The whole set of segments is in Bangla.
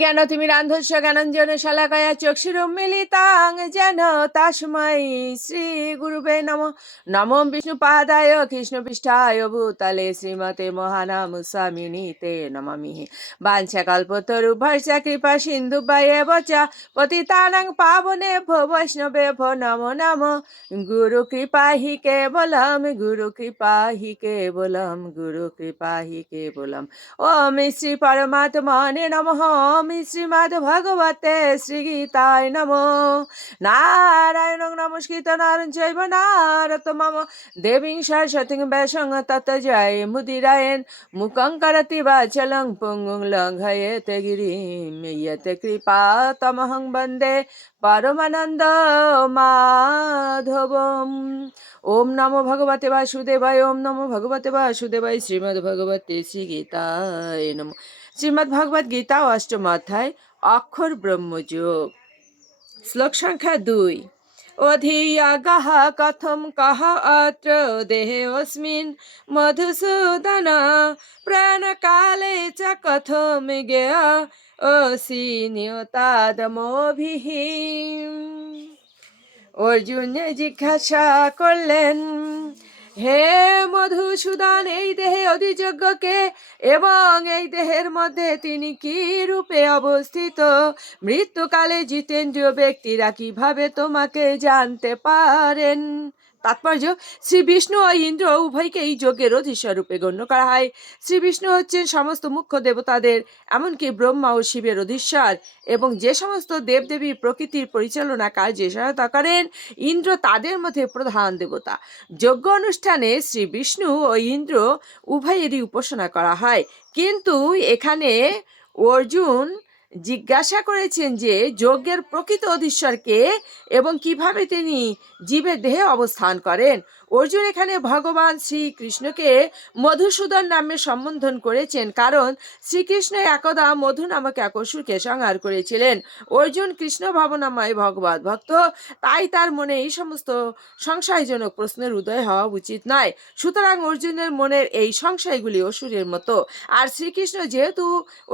জ্ঞানতিমিরান্ধস্য জ্ঞানাঞ্জনে শলাকায়া চক্ষুरुन्मीलितं যেন তস্मै শ্রীগুরুবে নমঃ। নমো বিষ্ণুপাদায় কৃষ্ণপৃষ্ঠায় ভূতলে শ্রীমতে মহানামস্বামিনীতে নমামি। বাঞ্ছাকল্পতরুভ্যশ্চ কৃপা সিন্ধুভ্যেব চ পতিতানাং পাবনেভ্যো বৈষ্ণবেভ্যো নমো নমঃ। গুরু কৃপা হি কেবলম, গুরু কৃপা হি কেবলম, গুরু কৃপা হি কেবলম। ওম শ্রী পরমাত্মনে নমঃ। ওম শ্রীমদ্ ভগবতে শ্রীগীতায় নমঃ। নারায়ণং নমস্কৃত নরং চৈব নরোত্তমঃ দেবীং সরস্বতীং ব্যাসং ততো জয়মুদীরয়েৎ। মুখং করোতি বাচালং পঙ্গুং লঙ্ঘয়েতে গিরিম ইয়তে কৃপাতমহং বন্দে পরমানন্দ মাধবম। ওম নমো ভগবতে বাসুদেবায়। ওম নমো ভগবতে বাসুদেবায়। শ্রীমদ্ ভগবতে শ্রীগীতায় নমঃ। শ্রীমদ্ ভগবদ গীতা অষ্টম অধ্যায় অক্ষর ব্রহ্মযোগ। শ্লোক সংখ্যা 2। অধিয়াগাহ কথম কহ অত্র দেহে অস্মিন মধুসূদন প্রাণকালে চ কথম জ্ঞেয় অসি নিয়তাদমোভিঃ। অর্জুন জিজ্ঞাসা করলেন, হে মধুসূদন, এই দেহে অধিযোগ্য কে এবং এই দেহের মধ্যে তিনি কি রূপে অবস্থিত? মৃত্যুকালে জিতেন্দ্রীয় ব্যক্তিরা কিভাবে তোমাকে জানতে পারেন? তাৎপর্য, শ্রী বিষ্ণু ও ইন্দ্র উভয়কে এই যজ্ঞের অধীশ্বর রূপে গণ্য করা হয়। শ্রী বিষ্ণু হচ্ছেন সমস্ত মুখ্য দেবতাদের, এমনকি ব্রহ্মা ও শিবের অধীশ্বর, এবং যে সমস্ত দেবদেবী প্রকৃতির পরিচালনা কার্যে সহায়তা করেন, ইন্দ্র তাদের মধ্যে প্রধান দেবতা। যজ্ঞ অনুষ্ঠানে শ্রী বিষ্ণু ও ইন্দ্র উভয়েরই উপাসনা করা হয়। কিন্তু এখানে অর্জুন জিজ্ঞাসা করেছেন যে যজ্ঞের প্রকৃত অধীশ্বরকে এবং কিভাবে তিনি জীবের দেহে অবস্থান করেন। অর্জুন এখানে ভগবান শ্রীকৃষ্ণকে মধুসূদন নামে সম্বোধন করেছেন, কারণ শ্রীকৃষ্ণ একদা মধু নামক এক অসুরকে সংহার করেছিলেন। অর্জুন কৃষ্ণ ভাবনাময় ভগবত ভক্ত, তাই তার মনে এই সমস্ত সংশয়জনক প্রশ্নের উদয় হওয়া উচিত নয়। সুতরাং অর্জুনের মনের এই সংশয়গুলি অসুরের মতো। আর শ্রীকৃষ্ণ যেহেতু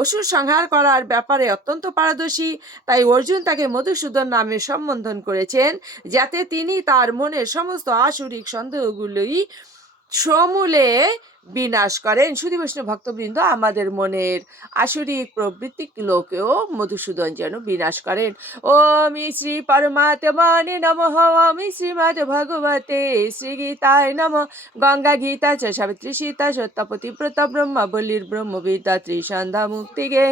অসুর সংহার করার ব্যাপারে অত্যন্ত পারদর্শী, তাই অর্জুন তাকে মধুসূদন নামে সম্বোধন করেছেন, যাতে তিনি তার মনের সমস্ত আসুরিক সন্দেহগুলোই সমূলে বিনাশ করেন। শুধু বৈষ্ণব ভক্তবৃন্দ, আমাদের মনের আসুরিক প্রবৃত্তিগুলোকেও মধুসূদন যেন বিনাশ করেন। ওম শ্রী পরমাত্মনে নমঃ। ওম শ্রীমদ্ ভগবতে শ্রীগীতায় নমঃ। গঙ্গা গীতা চ সাবিত্রী সীতা সত্যপতি ব্রত ব্রহ্মা বলির ব্রহ্মবিদ্যা ত্রিসন্ধ্যা মুক্তি গে।